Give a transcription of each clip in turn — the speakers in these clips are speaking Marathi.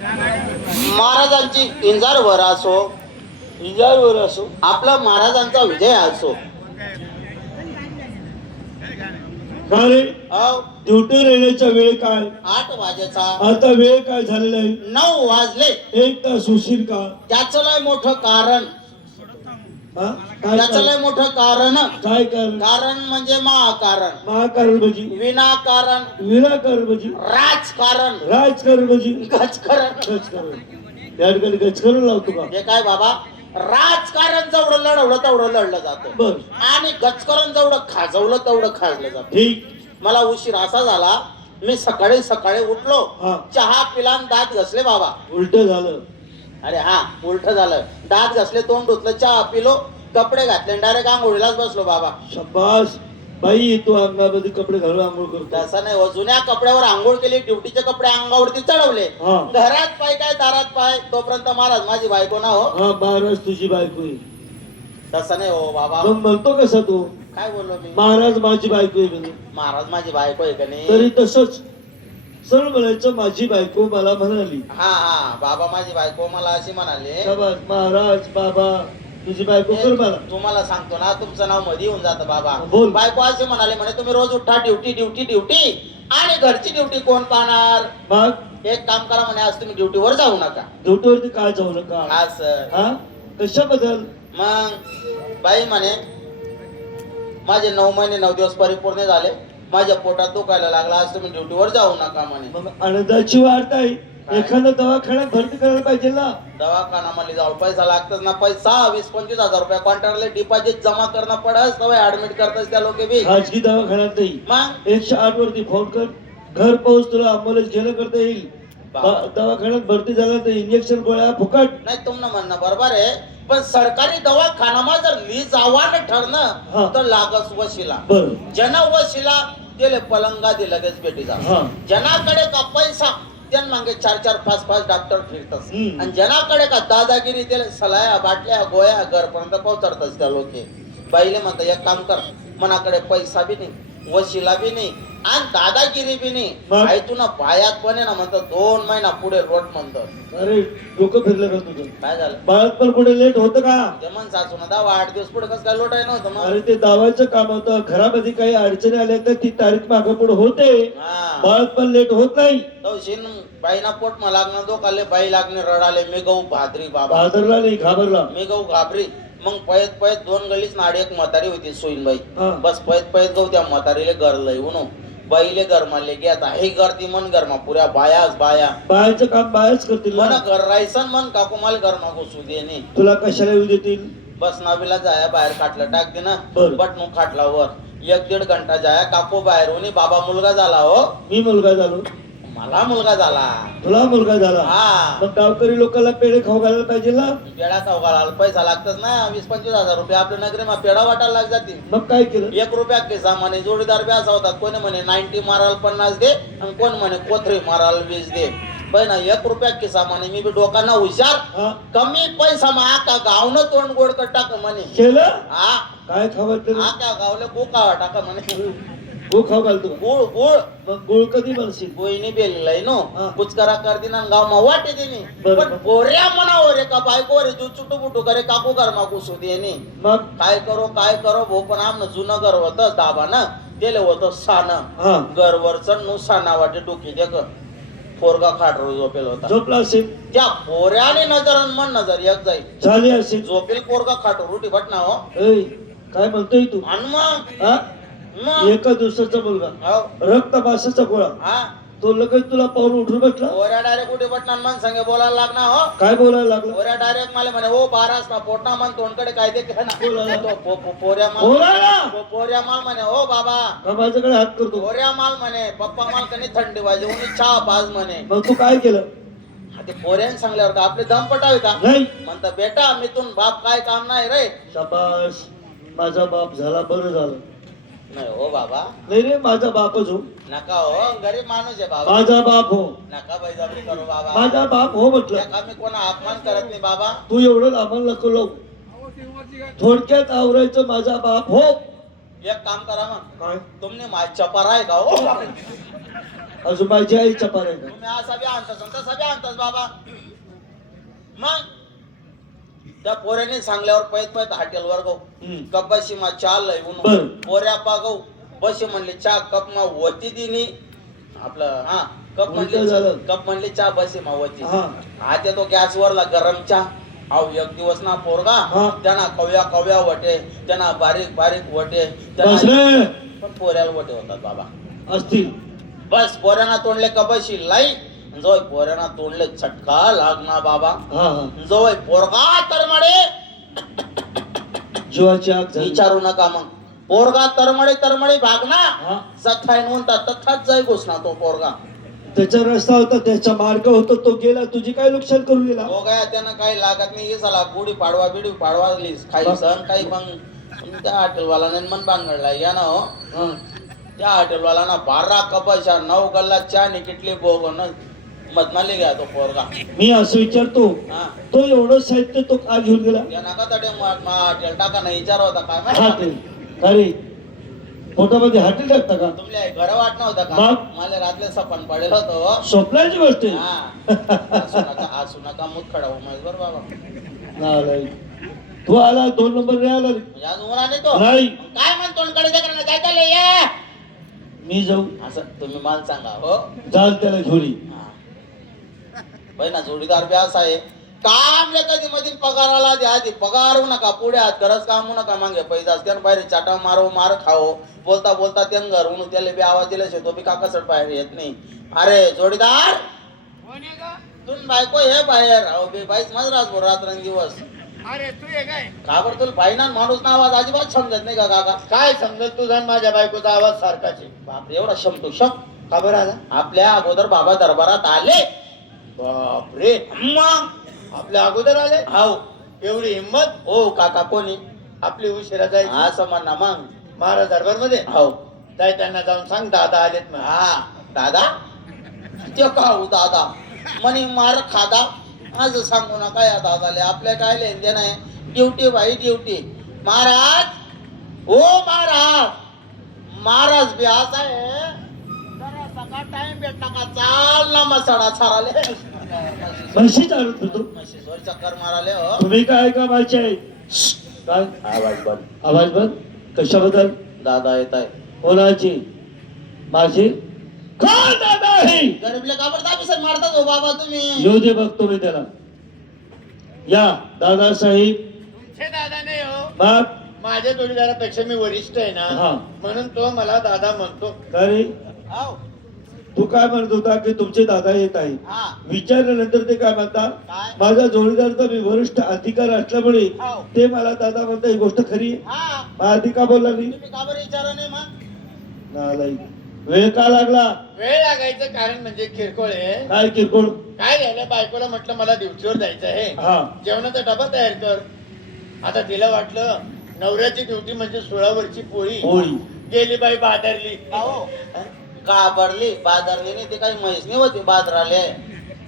महाराजांची इंजारवर असो, इंजारवर असो, आपला महाराजांचा विजय असो. अरे अहो, ड्युटी येण्याचा वेळ काय? 8 वाजेचा. आता वेळ काय झालेला आहे? 9 वाजले. 1 तास उशीर का? त्याचं लय मोठं कारण. हा? काय त्याचं लय मोठं कारण. काय कारण? कारण म्हणजे महाकारण, महाकारण म्हणजे विनाकारण, विनाकारण म्हणजे राजकारण, राजकारण म्हणजे गजकारण. गजकारण. या ठिकाणी गजकारण लावतो का? हे काय बाबा, राजकारण जेवढं लढवलं तेवढं लढलं जातं, बर. आणि गजकारण जेवढं खाजवलं तेवढं खाजलं जातं. ठीक. मला उशीर असा झाला, मी सकाळी सकाळी उठलो, हा. चहा पिला आणि दात घसले बाबा. उलट झालं. अरे हा, उलट झालं. दात घसले, तोंड धुतलं, चहा पिलो, कपडे घातले, डायरेक्ट आंघोळीलाच बसलो बाबा. शाबास बाई, तू अंगामध्ये कपडे घालून आंघोळ करतो. तसं नाही हो, जुन्या कपड्यावर आंघोळ केली, ड्युटीचे कपडे अंगावरती चढवले, हा. घरात पाय काय दारात पाय, तोपर्यंत महाराज माझी बायको ना हो. हा, महाराज तुझी बायको आहे. तसं नाही हो बाबा. मग म्हणतो कसा तू? काय बोललो मी? महाराज माझी बायको आहे म्हणे. महाराज माझी बायको आहे का नाही? तरी तसंच सरळ म्हणायचं माझी बायको मला म्हणाली. हा हा, बाबा माझी बायको मला अशी म्हणाले. शाबास महाराज, बाबा तुझी बायको कर मला. तुम्हाला सांगतो ना, तुमचं नाव मध्ये येऊन जातं बाबा. बोल. बायको असे म्हणाले, म्हणे तुम्ही रोज उठा, ड्युटी ड्युटी ड्युटी, आणि घरची ड्युटी कोण पाहणार? मग एक काम करा म्हणे, आज तुम्ही ड्युटीवर जाऊ नका. ड्युटीवरती काय जाऊ नका? असं. हा, कशाबद्दल? मग बाई म्हणे, माझे 9 महिने 9 दिवस परिपूर्ण झाले, माझ्या पोटात दुखायला लागला, आज तुम्ही ड्युटीवर जाऊ नका म्हणे. मग आनंदाची वार्ता आहे. एखादा दवाखान्यात भरती करायला पाहिजे ना. दवाखाना मध्ये जाऊ पैसा लागतच ना. पैसा 20-25 हजार रुपये क्वार्टरला डिपॉझिट जमा करणं पडस, तवय ऍडमिट करतच त्या लोक बी. खाजगी दवाखान्यात नाही. मग 108 वरती फोन कर, घर पोहोच, तुला अँब्युलन्स घेणं करता येईल. दवाखान्यात भरती झाला तर इंजेक्शन गोळ्या फुकट. नाही, तुमनं म्हणणं बरोबर आहे, पण सरकारी दवाखाना जर लीज आव्हान ठरणं तर लागस वशिला. बरं. ज्यांना वशिला दिले पलंगा दे लगेच भेटी जा. ज्यांनाकडे का पैसा त्यां मागे 4-4, 5-5 डॉक्टर फिरतात, आणि ज्यांनाकडे का दादागिरी त्याला सलाया, बाटल्या, गोळ्या घरपर्यंत पोहोचतच त्या लोक. बाईले म्हणतात एक काम कर, मनाकडे पैसा बी नाही, वशिला बी नाही, आणि दादागिरी बी नाही, आई तू ना पायात पण आहे ना म्हणतात 2 महिना पुढे लोट म्हणतात. अरे डोकं फिरलं का तुझं? काय झालं? बाळात पण कुठे लेट होतं का? ते मन सासू ना 8 दिवस पुढे कसं काय लोटाय नव्हतं मग. अरे ते दावाचं काम होतं, घरामध्ये काही अडचणी आल्या तर ती तारीख मागे पुढे होते. बाळात पण लेट होत नाही. तवशीन बाईना पोट मा लागणं, दोकाले बाई लागणे, रडाले, मी गहू भादरी बाबा. भादरला नाही, घाबरला. मी गहू घाबरी. मग पयत पयत 2 गलीच नाडी, एक म्हातारी होती सोईनबाई. बस पयत पयत गहू त्या म्हातारीले घर लय उनो, बाईले घर मारले की आता हे गर्दी मन घरमा पुऱ्या बायाच बाया. बायाचं काम बायाच करतील मन घर राहायचं, मन काकू मला घर मागू सुदेने. तुला कशाला येऊ देतील? बस नावीला जाया, बाहेर खाटलं टाक दे ना, बरं. बटनू खाटला वर 1-1.5 घंटा जाया, काकू बाहेर होणी, बाबा मुलगा झाला हो. मी मुलगा झालो? मला मुलगा झाला. तुला मुलगा झाला? हा. मग गावकरी लोकांना पेढे खाऊ घालायला पाहिजे ना. पेढा खाऊ घालायला पैसा लागतच ना. 20-25 हजार रुपये आपल्या नगरीमा पेढा वाटायला लाग जातील. मग काय केलं? 1 रुपया किसा म्हणे, जोडीदार बी असा होता, कोणी म्हणे 90 माराल 50 दे, आणि कोण म्हणे कोथरी माराल 20 दे. बहिणा 1 रुपया किसा म्हणे, मी बी डोकांना हुशार, कमी पैसा मा का गावनं तोंड गोड कर टाक म्हणे. केलं? हा. काय खावं? हा, त्या गावले गोकावा टाका म्हणे. गो खाऊ घालतो? गुळ गुळ. मग गुळ कधी बनशील? गोईनी बेललाय नो, कुचकरा कर दिना गाव मा वाटे देनी. पण पोऱ्या मनावर रे का बायको रे, जो चुटू बुटू करे काकू घर मागू सुदेनी. मग काय करो भो, पण आमनं जुनं घर होतं दाबानं, तेले होतं सानं. घरवरच नुसाना वाटे डोकी दे ग. पोरगा खाट रोज झोपेल होता. झोपला असेल? त्या पोऱ्याने नजर आणि मन नजर एक जाईल. झाली असेल. झोपेल पोरगा खाट रोटी बटना हो. काय म्हणतोय तू? आणि मग एका दिवसाचा मुलगा, रक्तपासाचा गोळा, तो लगेच तुला पाहून उठून बसला? पोऱ्या डायरेक्ट उठी बटना मन संगे बोलायला लागना हो. काय बोलायला लागला? पोऱ्या डायरेक्ट मला म्हणे, ओ बारास ना पोटना मन तोंडकडे काय दे ना. पोऱ्या माल म्हणे, ओ बाबा माझ्याकडे हात करतो. पोऱ्या माल म्हणे, पप्पा माल कधी थंडी वाजे उन्ही चहा पाज म्हणे. मग तू काय केलं? ते पोऱ्याने सांगल्यावर का आपले दम पटावे का? नाही म्हणता बेटा मी तुम बाप काय काम नाही रे. शाबास, माझा बाप झाला, बरं झालं. नाही हो बाबा. नाही रे, माझा बापच हो. नका हो, गरीब माणूस आहे बाबा. माझा बाप हो. नका बळजबरी करू बाबा. माझा बाप हो म्हटलं. नका, मी कोणा अपमान करत नाही बाबा. तू एवढं आम्हाला नको लावू. थोडक्यात आवरायचं, माझा बाप हो. एक काम करा मग, काय? तुमने माझी चपार आहे का हो? आजोबाची आई चपार आहे का? तुम्ही असा बी आणतास आणि तसा बी आणतास बाबा. मग त्या पोऱ्याने सांगल्यावर पैत पैत हॉटेलवर गो कपाशी मा चा लय बर. म्हणून पोऱ्या पागव बशी म्हणले चा कप मा वती दिनी आपलं हा कप उलटं झालं. म्हणले कप म्हणले चा बशी मा वती. हा. आता तो गॅसवरला गरम चा अहो एक दिवस ना पोरगा हा. त्यांना कव्या कव्या वटे त्यांना बारीक बारीक वटे बस त्यांना रे. पण पोऱ्याला वटे होतात बाबा. असतील. बस पोऱ्यांना तोंडले कपाशी लाई जोय पोऱ्यांना तोंडले छटका लागना बाबा. हा हा. जोय पोरगा तरमडे जीवाची आग झाली. विचारू नका मग पोरगा तरमडे तरमडे भागना हा. सथाय नोंदता तथाच जाय घोषणा तो पोरगा. त्याचा रस्ता होता, त्याचा मार्ग होता, तो गेला. तुझी काय नुकसान करून गेला? हो गया त्यानं काही लागत नाही. हे साला गुढी पाडवा बिडी पाडवा लिस काही सण काही मग त्या हॉटेलवाल्याने मन बांगडला या ना हो. हा. त्या हॉटेलवाल्याना 12 कपाशा 9 गल्ला चहा नि किटली बोगन मधनाली गया तो पोरगा. मी असं विचारतो, हा तो एवढं साहित्य तो का घेऊन गेला? त्या नका तडे हॉटेल टाका नाही विचार होता काय हा माहिती ते अरे पोटामध्ये हॉटेल टाकता का? तुमल्या घर वाट नव्हता का मग? मला रात्री सपन पडेल होतो. स्वप्नाची गोष्ट आहे. हा असू नका मूत खडा हो माझ बरं बाबा. नालायक. तू आला 2 नंबर नाही आला रे. या उन्हाने तो नाही. काय म्हणतो कडे जाकडे काय चाललंय या मी जाऊ. असं तुम्ही मला सांगा हो. जाल त्याला झोडी. ना जोडीदार बी असा आहे काम कधी मध्ये पगाराला द्या आधी पगार होऊ नका पुढे हात गरज काम होऊ नका मागे पैसा त्यानं बाहेर चाटा मारो मार खाओ बोलता बोलता त्यानं घर म्हणून त्याला बी आवाज दिला तो बी काकासट बाहेर येत नाही. अरे जोडीदार तुम्ही बायको हे बाहेर अहो बे बाईच माझ रातभर रात्रंदिवस. अरे तू हे काय का बरं तुला बाईना माणूस ना आवाज अजिबात समजत नाही का काका? काय समजत तुझा आणि माझ्या बायकोचा आवाज सारखाच आहे. बापरे एवढा शमतो शक का बरं आला? आपल्या अगोदर बाबा दरबारात आले. बापरे मग आपल्या अगोदर आले हाव एवढी हिंमत. ओ काका कोणी आपली उशिरा जायची असं म्हणा मग महाराज दरबार मध्ये हो जाय त्यांना जाऊन सांग दादा आलेत म्हणून. हा दादा ते का हो दादा म्हणे मार खादा आज सांगू नका या दादाले आपल्या काय लेनदेन आहे. ड्युटी भाई ड्युटी. महाराज ओ महाराज महाराज बी असा आहे जरा सकाळ टाइम भेटला का चाल ना मसाडा साराले म्हशी चालत होतो. म्हशीवर चक्कर माराले हो. तुम्ही काय का व्हायचे आहे? काय आवाज बंद. आवाज बंद कशाबद्दल? दादा येत आहे. कोणाची? माझी? का दादा आहे? गरीबले का बरं दाबीसर मारतात हो बाबा तुम्ही. येऊ दे बघतो मी त्याला. या दादासाहेब. तुमचे दादा नाही हो मग माझ्या जोडीदारापेक्षा मी वरिष्ठ आहे हा. ना म्हणून तो मला दादा म्हणतो. का रे? हाव. तू काय म्हणत होता की तुमचे दादा येत आहे? हा विचारल्यानंतर ते काय म्हणतात? काय? माझा जोडीदारचा मी वरिष्ठ अधिकार असल्यामुळे हाव. ते मला दादा म्हणता. ही गोष्ट खरी आहे? हा मग आधी का बोलला नाही? तुम्ही का बरं विचारा नाही मग? नालायक. वेळ का लागला? वेळ लागायचं कारण म्हणजे किरकोळ आहे. काय किरकोळ? काय झालं बायकोला म्हटलं मला ड्युटीवर जायचं आहे हा. जेवणाचा डबा तयार कर. आता तिला वाटलं नवऱ्याची ड्युटी म्हणजे 16वरची पोळी. पोळी. गेली बाई बाजारली. अहो घाबरली बाजारली नाही ते काही म्हैस नाही होती बाजाराले.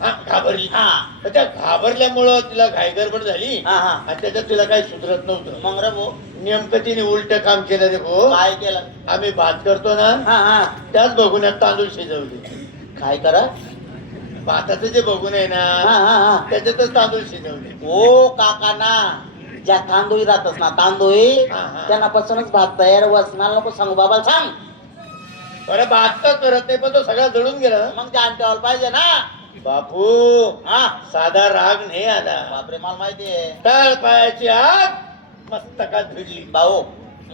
हा घाबरली. हा तर त्या घाबरल्यामुळं तिला घाई गडबड झाली हा हा आणि त्याच्यात तिला काही सुधरत नव्हतं. मग रे भाऊ नेमकं तिने उलट काम केलं रे भाऊ. काय केलं? आम्ही भात करतो ना हा हा त्याच बघुन्यात तांदूळ शिजवले. काय करा? भाताचं जे बघून आहे हा ना हा हा त्याच्यातच तांदूळ शिजवले. ओ काका ना ज्या तांदूळी राहतस ना तांदूळी हा, हा. त्यांनापासूनच भात तयार वसणार नको सांगू बाबा सांग. बरं भात तर करत नाही पण तो सगळा जळून गेला. मग ते ठेवायला पाहिजे ना. बापू हा साधा राग नाही आला. बापरे मला माहिती आहे टाळ पायाची आग मस्तकात भिडली. भाऊ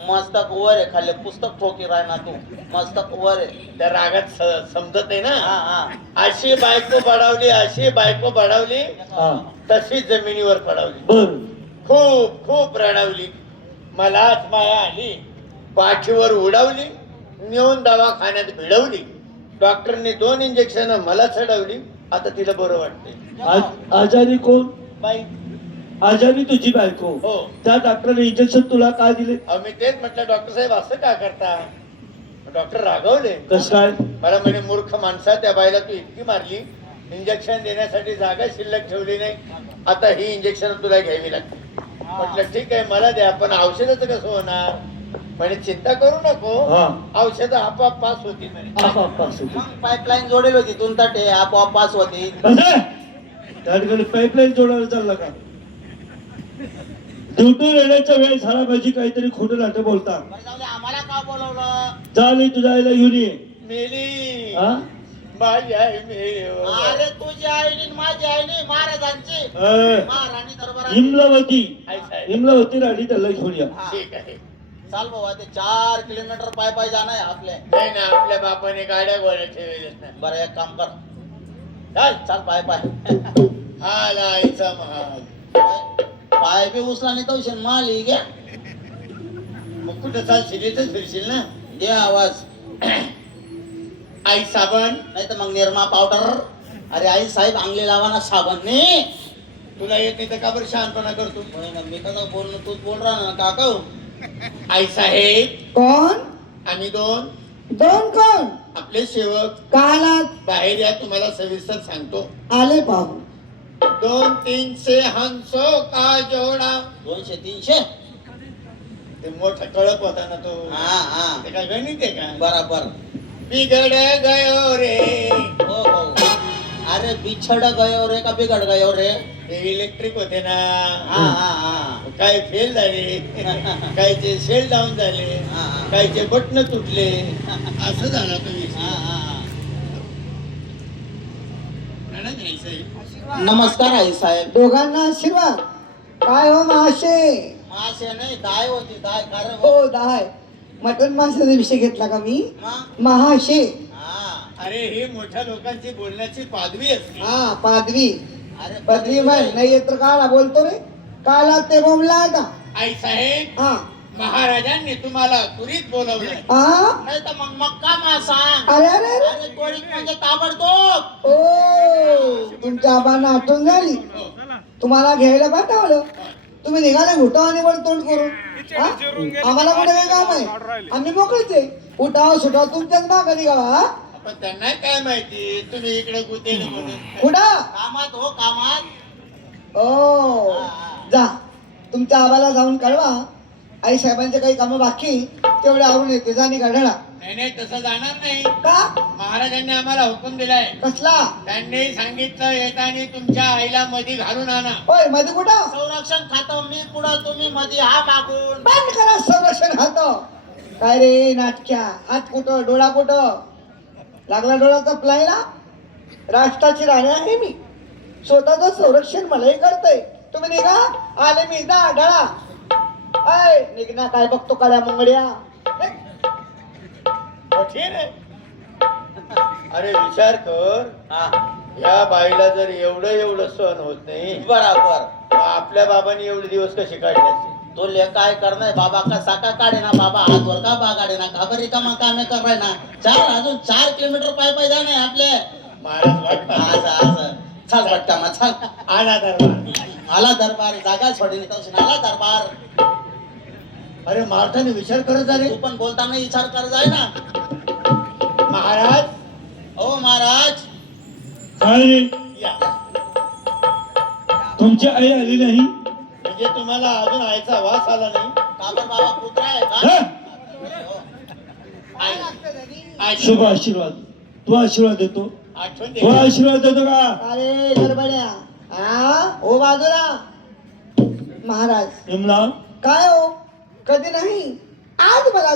मस्तक वर आहे खाली पुस्तक ठोकी राहणार तू मस्तक वर आहे. त्या रागात समजत नाही हा ना. हा अशी बायको बडावली अशी बायको बडावली हा. तशी जमिनीवर पडावली. बर. खूप खूप रडावली. मलाच माया आली पाठीवर उडावली नेऊन दवाखान्यात भिडवली. डॉक्टरने 2 इंजेक्शन मला चढवली. आता तिला बरं वाटते. आजारी कोण? बाई आजारी तुझी बायको. हो. त्या डॉक्टरने इंजेक्शन तुला काय दिले? मी तेच म्हटलं डॉक्टर साहेब असं का करता. डॉक्टर रागवले. कस काय? मला म्हणे मूर्ख माणसा त्या बाईला तू इतकी मारली इंजेक्शन देण्यासाठी जागा शिल्लक ठेवली नाही. आता ही इंजेक्शन तुला घ्यावी लागते. म्हटलं ठीक आहे मला द्या पण औषधाचं कसं होणार. म्हणे चिंता करू नको, हा. औषध आपोआप पास होती म्हणे. आपापास होती. मग पाईपलाईन जोडेल होती तुमच्याकडे आपोआप पास होती. असं? त्या ठिकाणी पाईपलाईन जोडायला चालला का? ड्युटी येण्याच्या वेळेस झाला पाहिजे काहीतरी खोटं नाटक बोलता. बरं जाऊ दे, आम्हाला का बोलवलं? चाल तुझ्या आईला घेऊन ये. मेली हा? माझी आई मेली हो. अरे तुझी आई नाही माझी आई नाही महाराजांची. अ, महाराणी दरबारात. इमलावती आई साहेब. इमलावती राणी त्याला घेऊन या. हा. ठीक आहे. चाल भाऊ ते 4 किलोमीटर पाय पाय जाणं आहे आपले. नाही ना, आपल्या बापाने गाड्या गोड्या ठेवलेत ना. बरं एक काम कर, चाल चाल पाय पाय. आला आईचा महाल. पाय बी उचला नाही तो माल ही घ्या. मग कुठं चालशील? इथंच फिरशील ना. दे आवाज. आई साबण. नाही तर मग निरमा पावडर. अरे आई साहेब आंगले लावा ना साबण ने. तुला येत नाही तर का बरं शहाणपणा करतो? मी कसं बोलणं तूच बोल रहा ना काका. आई साहेब, कौन? आम्ही दोन दोन कौन? आपले सेवक कालात बाहेर या, तुम्हाला सविस्तर सांगतो. आले पाहू. 2-3 से हंसो का जोडा. 200-300. ते मोठा कळप होता ना तो. हा हा ते काय गणित आहे का? बराबर. बिघड गयो रे. हो हो. अरे बिछड़ गयो रे का बिघड गयो रे? ते इलेक्ट्रिक होते ना. हा हा हा. काय फेल झाले, कायचे सेल डाऊन झाले, हा, हा. कायचे बटन तुटले, असं झालं तो विषय. हा, हा. रडत नाही साहेब. नमस्कार आई साहेब. दोघांना आशीर्वाद. काय हो मासे? मासे नाही दाय होती दाय कारण हो दाय. मटन माशाचा विषय घेतला का मी? हा महाशे. अरे ही मोठ्या लोकांची बोलण्याची पादवी असते. हा पादवी. अरे पदवी म्हण नाही येत तर काला बोलतो रे. काला ते बोंबला आता. आई साहेब, हा महाराजांनी तुम्हाला त्वरित बोलवलंय. हा. नाही तर मग मक्का मासा. अरे अरे अरे. अरे त्वरित म्हणजे ताबडतोब. ओ तुमच्या आबांना आठवण झाली. तुम्हाला घ्यायला पाठवलं. तुम्ही निघाले घुटावाने वर तोंड करून. हा? आम्हाला कुठे काही काम आहे? आम्ही मोकळीच आहे. उठाव सुटाव तुमच्याच मागं निघावा. हा? पण त्यांना काय माहिती तुम्ही इकडे गुतेल म्हणून. कुठं? कामात हो कामात. ओ जा तुमच्या आबाला जाऊन कळवा. आई साहेबांचे काही कामं बाकी तेवढे आवडून येते. जा निघा ढळा. नाही नाही, तसं जाणार नाही. का? महाराजांनी आम्हाला हुकूम दिलाय. कसला? त्यांनी सांगितलं येताना तुमच्या आईला मध्ये घालून आणा. होय मध्ये कुठं? संरक्षण खातं मी पुढं तुम्ही मध्ये हा मागून. बंद करा संरक्षण हात. काय रे नाटक्या? हात कुठं डोळा कुठं? लागला डोळाचा प्लायला. राष्ट्राची राणी आहे मी. स्वतःचं संरक्षण मलाही करतय. तुम्ही निघा. आले मी. जा ढळा. अय निघना काय बघतो काळ्या मुंगड्या. कठीण आहे. अरे विचार कर, हा या बाईला जर एवढं सहन होत नाही, बराबर. मग आपल्या बाबांनी एवढे दिवस कसे काढले असतील? तो ले काय करणार बाबा का साका काढे ना बाबा हातवर का बा काढे ना घाबरी का मग कामे कराय ना. अजून 4 किलोमीटर पाय पाय जाणे आपले. महाराज वाटतात. असं चल पटका मग चल. आला दरबार. आला दरबार जागा सोडली नाही आला दरबार. अरे मार्थाने विचार करत आले. तू पण बोलताना विचार कर जाय ना. महाराज ओ महाराज. काय रे? या. तुमची आई आली नाही? म्हणजे तुम्हाला अजून आईचा वास आला नाही? काबर बाबा कुत्रा आहे हा? का? आई शुभ आशीर्वाद. तू आशीर्वाद देतो? आठवण तू दे. आशीर्वाद देतो का? अरे गडबड्या. हा हो बाजूला. महाराज इमला काय हो? कधी नाही आज मला